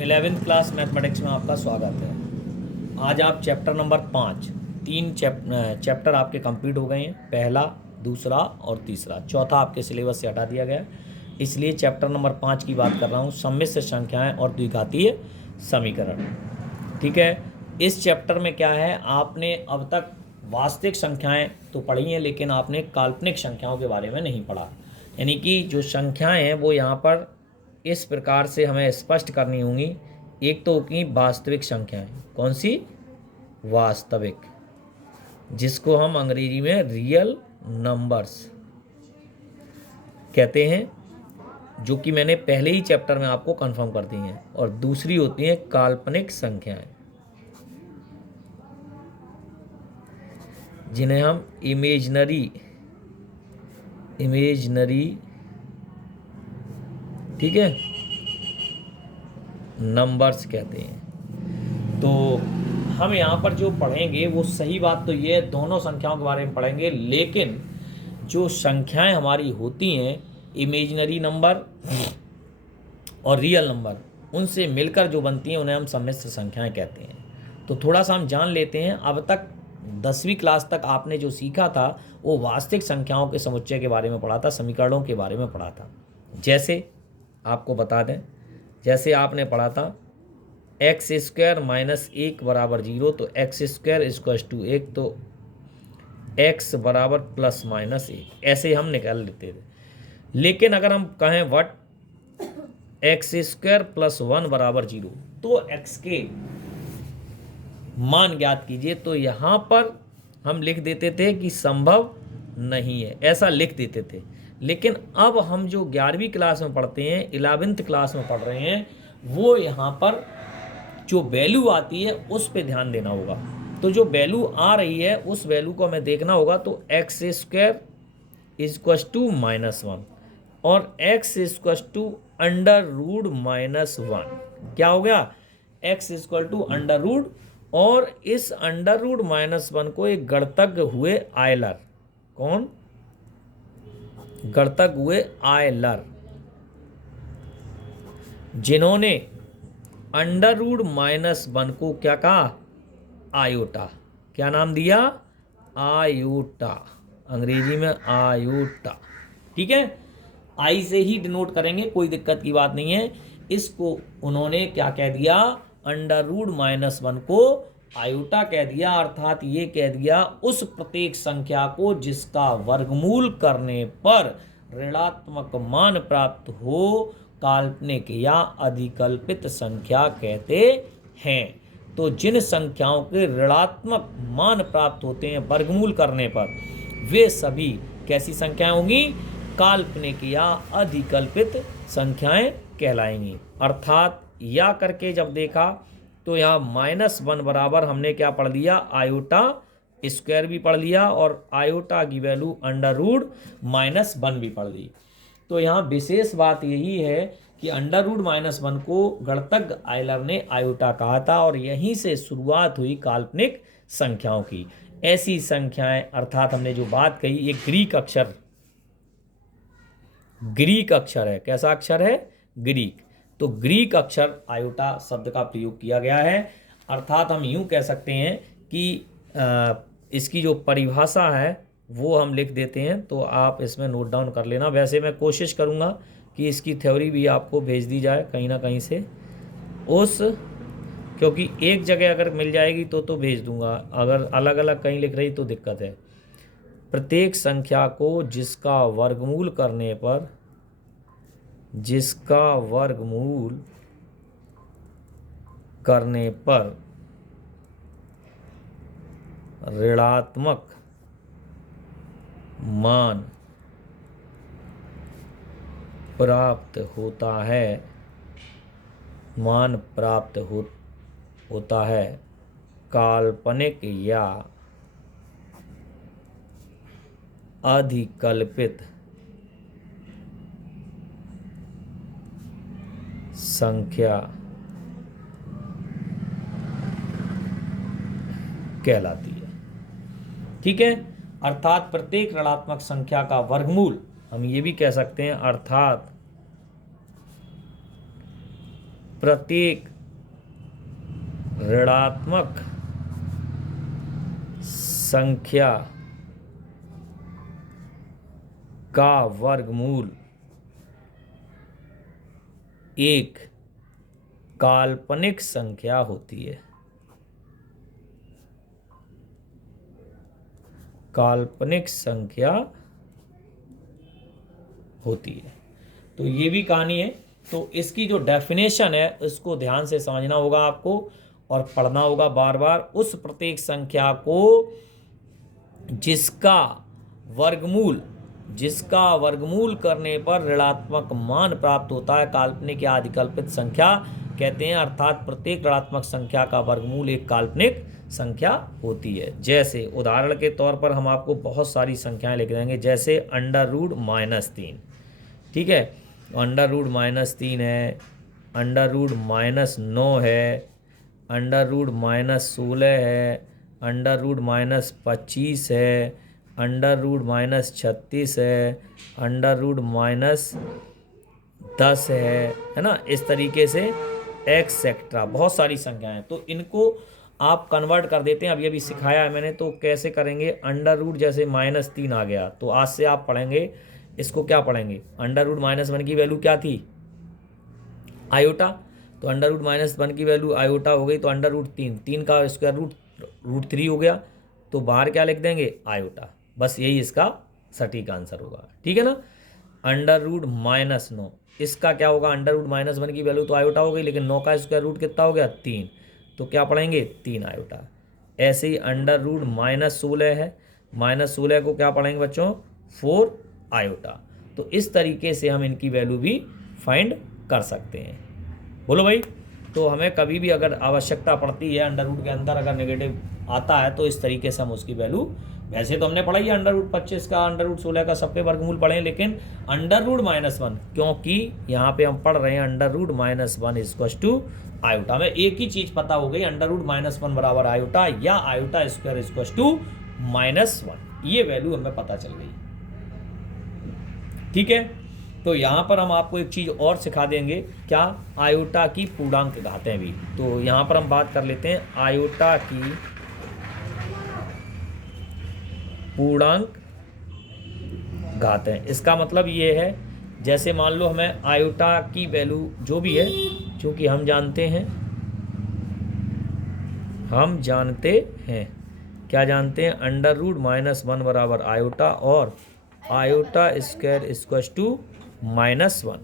11वीं class mathematics में आपका स्वागत है। आज आप चैप्टर नंबर 5 तीन चैप्टर आपके कंप्लीट हो गए हैं। पहला, दूसरा और तीसरा। चौथा आपके सिलेबस से हटा दिया गया, इसलिए चैप्टर नंबर 5 की बात कर रहा हूँ, सम्मिश्र संख्याएं और द्विघातीय समीकरण। ठीक है, इस चैप्टर में क्या है, आपने अब तक वास्तविक संख्याएं तो पढ़ी हैं, लेकिन आपने काल्पनिक संख्याओं के बारे में नहीं पढ़ा। यानी कि जो संख्याएं हैं वो यहाँ पर इस प्रकार से हमें स्पष्ट करनी होंगी। एक तो होगी वास्तविक संख्याएं। कौन सी? वास्तविक, जिसको हम अंग्रेजी में रियल नंबर्स कहते हैं, जो कि मैंने पहले ही चैप्टर में आपको कंफर्म कर दी हैं। और दूसरी होती हैं काल्पनिक संख्याएं, जिन्हें हम इमेजनरी ठीक है नंबर्स कहते हैं। तो हम यहाँ पर जो पढ़ेंगे वो सही बात तो ये है, दोनों संख्याओं के बारे में पढ़ेंगे, लेकिन जो संख्याएं हमारी होती हैं, इमेजिनरी नंबर और रियल नंबर, उनसे मिलकर जो बनती हैं उन्हें हम सम्मिश्र संख्याएं कहते हैं। तो थोड़ा सा हम जान लेते हैं। अब तक 10वीं क्लास तक आपने जो सीखा था वो वास्तविक संख्याओं के समुच्चय के बारे में पढ़ा था, समीकरणों के बारे में पढ़ा था। जैसे आपको बता दें, जैसे आपने पढ़ा था एक्स स्क्वायर माइनस 1 बराबर 0, तो एक्स स्क्वायर इक्वल्स टू 1, तो एक्स बराबर प्लस माइनस 1, ऐसे हम निकाल लेते थे। लेकिन अगर हम कहें वट एक्स स्क्वायर प्लस 1 बराबर 0, तो एक्स के मान ज्ञात कीजिए, तो यहाँ पर हम लिख देते थे कि संभव नहीं है, ऐसा लिख देते थे। लेकिन अब हम जो 11वीं क्लास में पढ़ते हैं, 11वीं क्लास में पढ़ रहे हैं, वो यहाँ पर जो वैल्यू आती है उस पे ध्यान देना होगा। तो जो वैल्यू आ रही है उस वैल्यू को हमें देखना होगा। तो x square equals to minus 1 और x equals to under root minus 1। क्या हो गया? X equal to under root, और इस अंडर रूट माइनस 1 को एक गणतज्ञ हुए आयलर, कौन? गणतज्ञ हुए आयलर, जिन्होंने अंडर रूट माइनस 1 को क्या कहा? आयोटा। क्या नाम दिया? आयोटा, अंग्रेजी में आयोटा। ठीक है, आई से ही डिनोट करेंगे, कोई दिक्कत की बात नहीं है। इसको उन्होंने क्या कह दिया? अंडर रूट माइनस 1 को आयोटा कह दिया, अर्थात ये कह दिया उस प्रत्येक संख्या को जिसका वर्गमूल करने पर ऋणात्मक मान प्राप्त हो, काल्पनिक या अधिकल्पित संख्या कहते हैं। तो जिन संख्याओं के ऋणात्मक मान प्राप्त होते हैं वर्गमूल करने पर, वे सभी कैसी संख्याएं होंगी? काल्पनिक या अधिकल्पित संख्याएं कहलाएंगी। अर्थात या करके जब देखा तो यहाँ -1 बराबर हमने क्या पढ़ लिया? आयोटा स्क्वायर भी पढ़ लिया, और आयोटा की वैल्यू अंडर रूट -1 भी पढ़ ली। तो यहाँ विशेष बात यही है कि अंडर रूट -1 को गणतज्ञ आयलर ने आयोटा कहा था, और यहीं से शुरुआत हुई काल्पनिक संख्याओं की। ऐसी संख्याएं, अर्थात हमने जो बात कही, ये ग्रीक अक्षर है। कैसा अक्षर है? ग्रीक। तो ग्रीक अक्षर आयोटा शब्द का प्रयोग किया गया है। अर्थात हम यूं कह सकते हैं कि इसकी जो परिभाषा है वो हम लिख देते हैं, तो आप इसमें नोट डाउन कर लेना। वैसे मैं कोशिश करूंगा कि इसकी थ्योरी भी आपको भेज दी जाए कहीं ना कहीं से, क्योंकि एक जगह अगर मिल जाएगी तो भेज दूंगा, अगर अलग अलग कहीं लिख रही तो दिक्कत है। प्रत्येक संख्या को जिसका वर्गमूल करने पर ऋणात्मक मान प्राप्त होता है, काल्पनिक या अधिकल्पित संख्या कहलाती है। ठीक है, अर्थात प्रत्येक ऋणात्मक संख्या का वर्गमूल, हम ये भी कह सकते हैं, अर्थात प्रत्येक ऋणात्मक संख्या का वर्गमूल एक काल्पनिक संख्या होती है। काल्पनिक संख्या होती है। तो ये भी कहानी है। तो इसकी जो डेफिनेशन है उसको ध्यान से समझना होगा आपको और पढ़ना होगा बार बार। उस प्रत्येक संख्या को जिसका वर्गमूल करने पर ऋणात्मक मान प्राप्त होता है काल्पनिक या अधिकल्पित संख्या कहते हैं। अर्थात प्रत्येक ऋणात्मक संख्या का वर्गमूल एक काल्पनिक संख्या होती है। जैसे उदाहरण के तौर पर हम आपको बहुत सारी संख्याएं लिख देंगे, जैसे √-3, ठीक है, √-3 है, √-9 है, √-16 है, √-25 है, √-36 है, √-10 है ना। इस तरीके से एक्सेट्रा बहुत सारी संख्याएं हैं। तो इनको आप कन्वर्ट कर देते हैं। अभी सिखाया है मैंने। तो कैसे करेंगे, अंडर जैसे -3 आ गया तो आज से आप पढ़ेंगे इसको। क्या पढ़ेंगे, √-1 की वैल्यू क्या थी, आयोटा। तो √-1 की वैल्यू आयोटा हो गई। तो √3 का स्क्वायर रूट √3 हो गया। तो बाहर क्या लिख देंगे, आयोटा। बस यही इसका सटीक आंसर होगा, ठीक है ना। √-9 इसका क्या होगा, √-1 की वैल्यू तो आयोटा हो गई, लेकिन 9 का स्क्वायर रूट कितना हो गया, 3। तो क्या पढ़ेंगे, 3 आयोटा। ऐसे ही √-16 है, -16 को क्या पढ़ेंगे बच्चों, 4 आयोटा। तो इस तरीके से हम इनकी वैल्यू भी फाइंड कर सकते हैं। बोलो भाई। तो हमें कभी भी अगर आवश्यकता पड़ती है अंडर रूट के अंदर अगर नेगेटिव आता है तो इस तरीके से हम उसकी वैल्यू, वैसे तो हमने पढ़ा ही √25 का, √16 का, सबके वर्गमूल पढ़े हैं, लेकिन √-1 क्योंकि यहाँ पे हम पढ़ रहे हैं √-1 इक्वल आयोटा में एक ही चीज पता हो गई, √-1 बराबर आयोटा या आयोटा स्क्वायर इक्वल -1। ये वैल्यू हमें पता चल गई, ठीक है। तो यहाँ पर हम आपको एक चीज़ और सिखा देंगे, क्या, आयोटा की पूर्णांक घातें भी। तो यहाँ पर हम बात कर लेते हैं आयोटा की पूर्णांक घातें। इसका मतलब ये है, जैसे मान लो हमें आयोटा की वैल्यू जो भी है, चूँकि हम जानते हैं क्या जानते हैं, √-1 बराबर आयोटा और आयोटा स्क्वायर इक्वल -1।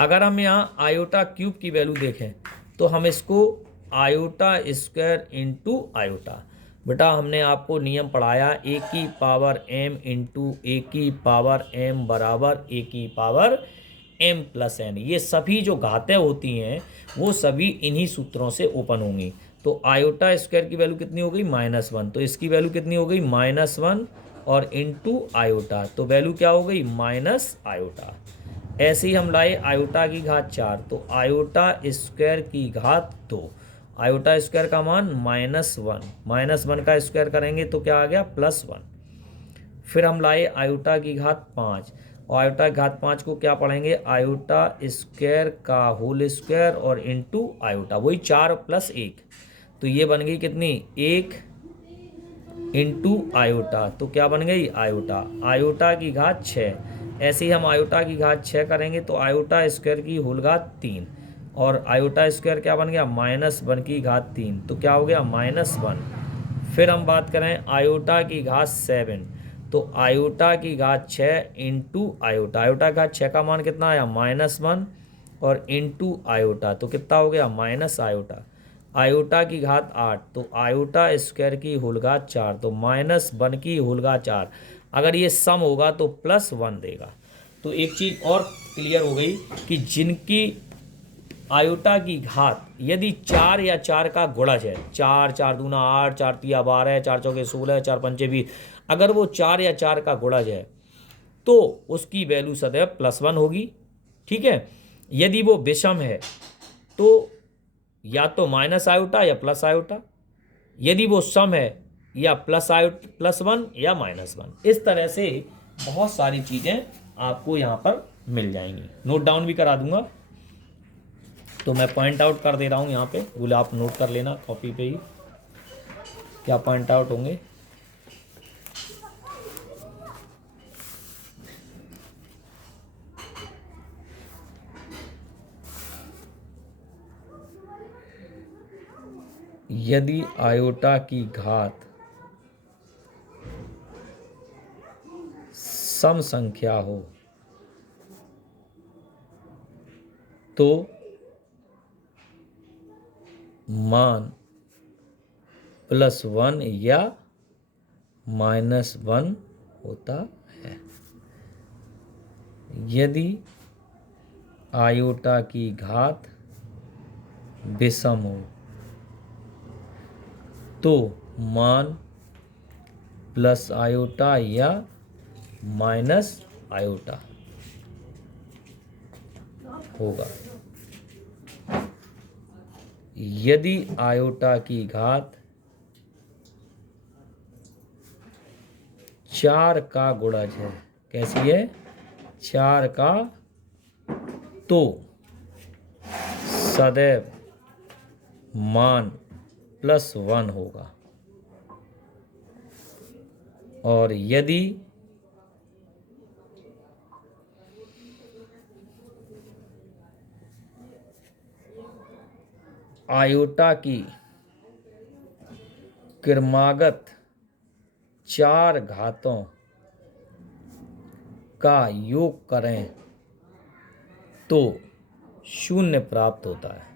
अगर हम यहाँ आयोटा क्यूब की वैल्यू देखें तो हम इसको आयोटा स्क्वायर इंटू आयोटा, बेटा हमने आपको नियम पढ़ाया a की पावर m इंटू a की पावर m बराबर a की पावर m प्लस n। ये सभी जो घातें होती हैं वो सभी इन्हीं सूत्रों से ओपन होंगी। तो आयोटा स्क्वायर की वैल्यू कितनी हो गई, -1। तो इसकी वैल्यू कितनी हो गई, -1 और इंटू आयोटा, तो वैल्यू क्या हो गई, माइनस आयोटा। ऐसे ही हम लाए आयोटा की घात 4, तो आयोटा स्क्वायर की घात 2, आयोटा स्क्वायर का मान -1 का स्क्वायर करेंगे तो क्या आ गया, +1। फिर हम लाए आयोटा की घात 5 और आयोटा की घात 5 को क्या पढ़ेंगे, आयोटा स्क्वायर का होल स्क्वायर और इंटू आयोटा, वही 4 + 1। तो ये बन गई कितनी, 1 इंटू आयोटा, तो क्या बन गई, आयोटा। आयोटा की घात 6, ऐसे ही हम आयोटा की घात 6 करेंगे तो आयोटा स्क्वायर की होल घात 3 और आयोटा स्क्वायर क्या बन गया, -1 की घात 3, तो क्या हो गया, -1। फिर हम बात करें आयोटा की घात 7, तो आयोटा की घात 6 इंटू आयोटा, आयोटा की घात 6 का मान कितना आया, -1 और इंटू आयोटा, तो कितना हो गया, माइनस आयोटा। आयोटा की घात 8, तो आयोटा स्क्वायर की होल घात 4, तो -1 की होल घात 4। अगर ये सम होगा तो +1 देगा। तो एक चीज़ और क्लियर हो गई कि जिनकी आयोटा की घात यदि 4 या 4 का गुणज है, 4 4 दूना 8, 4 तिया 12, 4 चौके 16, 4 पंचे 20, अगर वो 4 या 4 का गुणज है तो उसकी वैल्यू सदैव +1 होगी, ठीक है। यदि वो विषम है तो या तो माइनस आयोटा या प्लस आयोटा, यदि वो सम है या +1 या -1। इस तरह से बहुत सारी चीज़ें आपको यहाँ पर मिल जाएंगी, नोट डाउन भी करा दूंगा। तो मैं पॉइंट आउट कर दे रहा हूँ यहाँ पे, बोले आप नोट कर लेना कॉपी पे ही क्या पॉइंट आउट होंगे। यदि आयोटा की घात सम संख्या हो तो मान +1 या -1 होता है। यदि आयोटा की घात विषम हो तो मान प्लस आयोटा या माइनस आयोटा होगा। यदि आयोटा की घात 4 का गुणज है, कैसी है, 4 का, तो सदैव मान +1 होगा। और यदि आयोटा की क्रमागत 4 घातों का योग करें तो 0 प्राप्त होता है।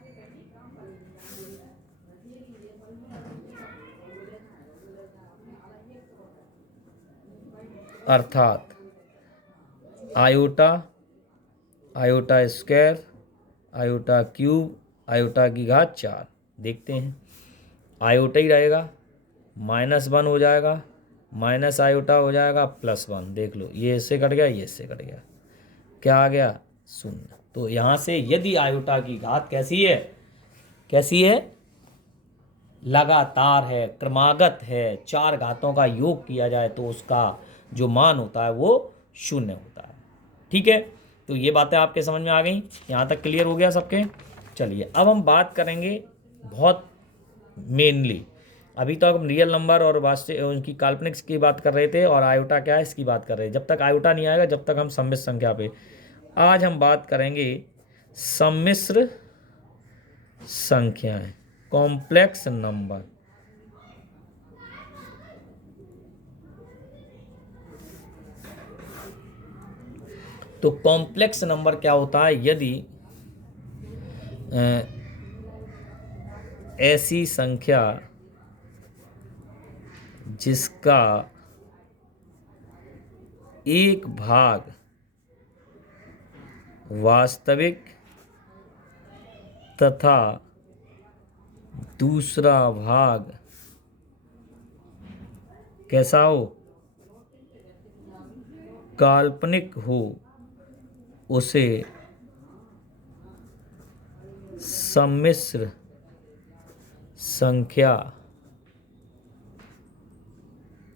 अर्थात iota, iota square, iota cube, iota की घात 4, देखते हैं। आयोटा ही रहेगा, -1 हो जाएगा, माइनस आयोटा हो जाएगा, +1, देख लो ये इससे कट गया, ये इससे कट गया, क्या आ गया, 0। तो यहाँ से यदि आयोटा की घात कैसी है, कैसी है, लगातार है, क्रमागत है, 4 घातों का योग किया जाए तो उसका जो मान होता है वो 0 होता है। ठीक है, तो ये बातें आपके समझ में आ गई, यहाँ तक क्लियर हो गया सबके। चलिए अब हम बात करेंगे बहुत मेनली, अभी तो हम रियल नंबर और वास्तविक उनकी काल्पनिक की बात कर रहे थे और आयोटा क्या है इसकी बात कर रहे हैं। जब तक आयोटा नहीं आएगा जब तक हम सम्मिश्र संख्या पे, आज हम बात करेंगे सम्मिश्र संख्याएं, कॉम्प्लेक्स नंबर। तो कॉम्प्लेक्स नंबर क्या होता है, यदि ऐसी संख्या जिसका एक भाग वास्तविक तथा दूसरा भाग कैसा हो, काल्पनिक हो, उसे सम्मिश्र संख्या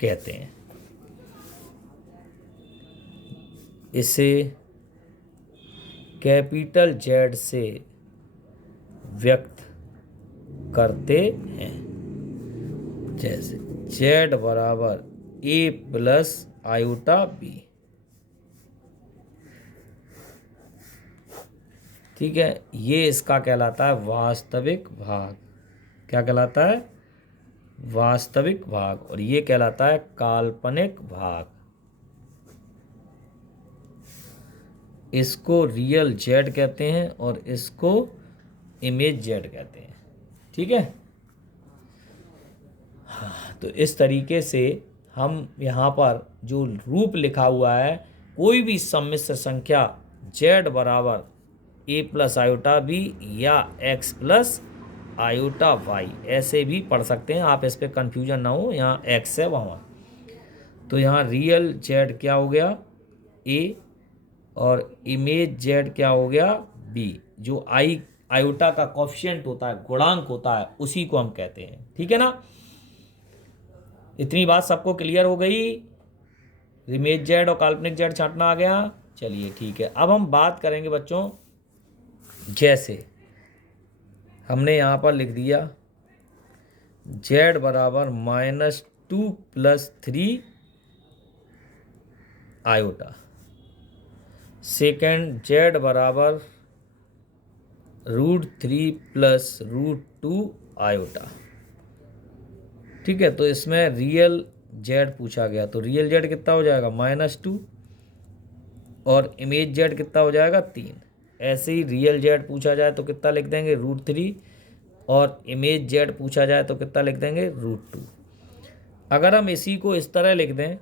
कहते हैं। इसे कैपिटल Z से व्यक्त करते हैं, जैसे Z बराबर A प्लस आयोटा B। ठीक है, ये इसका कहलाता है वास्तविक भाग, क्या कहलाता है, वास्तविक भाग, और ये कहलाता है काल्पनिक भाग। इसको रियल Z कहते हैं और इसको इमेज Z कहते हैं। ठीक है, हाँ, तो इस तरीके से हम यहाँ पर जो रूप लिखा हुआ है, कोई भी सम्मिश्र संख्या Z बराबर A प्लस आयोटा B या X प्लस आयोटा Y, ऐसे भी पढ़ सकते हैं आप, इस पर कन्फ्यूजन ना हो, यहाँ X है वहाँ। तो यहाँ रियल Z क्या हो गया A और इमेज Z क्या हो गया B। जो आयोटा का कोफिशिएंट होता है, गुणांक होता है, उसी को हम कहते हैं। ठीक है ना, इतनी बात सबको क्लियर हो गई, इमेज Z और काल्पनिक Z छांटना आ गया। चलिए ठीक है, अब हम बात करेंगे बच्चों, जैसे हमने यहाँ पर लिख दिया z बराबर -2 + 3 आयोटा। सेकेंड z बराबर √3 + √2 आयोटा। ठीक है, तो इसमें रियल z पूछा गया, तो रियल z कितना हो जाएगा -2 और इमेज z कितना हो जाएगा 3। ऐसे ही रियल z पूछा जाए तो कितना लिख देंगे √3 और इमेज z पूछा जाए तो कितना लिख देंगे √2। अगर हम इसी को इस तरह लिख दें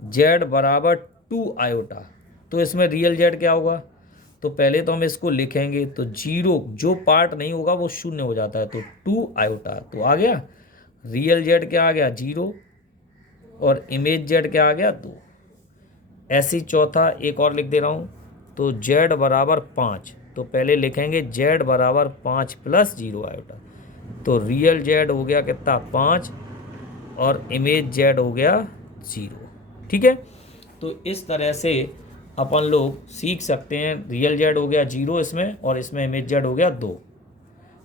z बराबर 2 आयोटा, तो इसमें रियल z क्या होगा? तो पहले तो हम इसको लिखेंगे तो 0, जो पार्ट नहीं होगा वो शून्य हो जाता है, तो 2 आयोटा तो आ गया। रियल z क्या आ गया 0 और इमेज z क्या आ गया 2। ऐसे ही चौथा एक और लिख दे रहा हूँ, तो z बराबर 5, तो पहले लिखेंगे z बराबर 5 + 0 आयोटा, तो रियल z हो गया कितना 5 और इमेज z हो गया 0। ठीक है, तो इस तरह से अपन लोग सीख सकते हैं। रियल z हो गया 0 इसमें और इसमें इमेज z हो गया 2।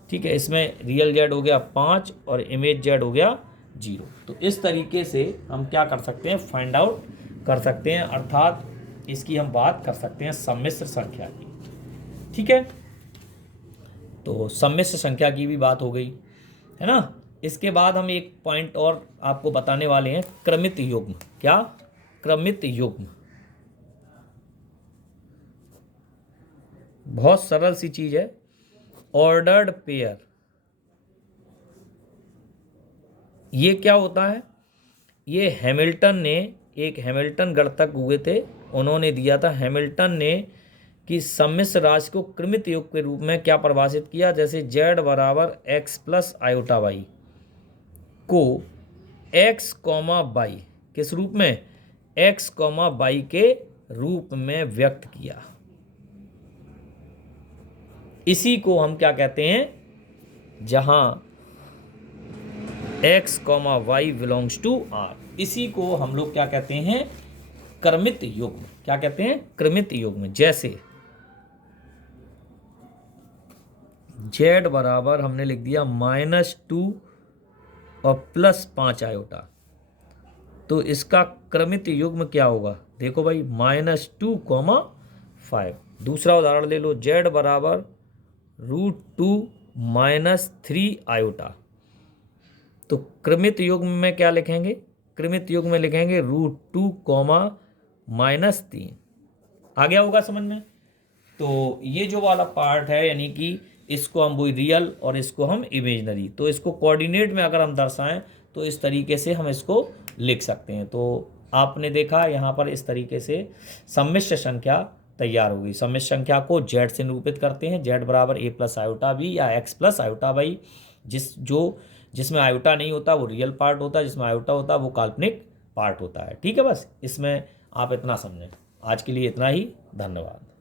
ठीक है, इसमें रियल z हो गया 5 और इमेज z हो गया 0। तो इस तरीके से हम क्या कर सकते हैं, फाइंड आउट कर सकते हैं, अर्थात इसकी हम बात कर सकते हैं सम्मिश्र संख्या की। ठीक है, तो सम्मिश्र संख्या की भी बात हो गई है ना। इसके बाद हम एक पॉइंट और आपको बताने वाले हैं, क्रमित युग्म। क्या? क्रमित युग्म। बहुत सरल सी चीज है, ऑर्डर्ड पेयर। ये क्या होता है? ये हैमिल्टन ने, एक हैमिल्टन गणितज्ञ हुए थे, उन्होंने दिया था। हैमिल्टन ने कि सम्मिश्र राशि को क्रमित योग के रूप में क्या परिभाषित किया, जैसे z बराबर x + आयोटा y को x, y किस रूप में? x, y के रूप में व्यक्त किया। इसी को हम क्या कहते हैं, जहां x, y belongs to r, इसी को हम लोग क्या कहते हैं, क्रमित युग्म। क्या कहते हैं? क्रमित युग्म। जैसे z बराबर हमने लिख दिया -2 और +5 आयोटा, तो इसका क्रमित युग्म क्या होगा? देखो भाई -2, 5। दूसरा उदाहरण ले लो, z बराबर √2 - 3 आयोटा, तो क्रमित युग्म में क्या लिखेंगे? क्रमित युग्म में लिखेंगे √2, -3। आ गया होगा समझ में? तो ये जो वाला पार्ट है, यानी कि इसको हम वही रियल और इसको हम इमेजनरी, तो इसको कोऑर्डिनेट में अगर हम दर्शाएं तो इस तरीके से हम इसको लिख सकते हैं। तो आपने देखा यहाँ पर इस तरीके से सम्मिश्र संख्या तैयार होगी। सम्मिश्र संख्या को z से निरूपित करते हैं, z बराबर a + आयोटा b या x + आयोटा y। जिसमें आयोटा नहीं होता वो रियल पार्ट होता है, जिसमें आयोटा होता है वो काल्पनिक पार्ट होता है। ठीक है, बस इसमें आप इतना समझें। आज के लिए इतना ही, धन्यवाद।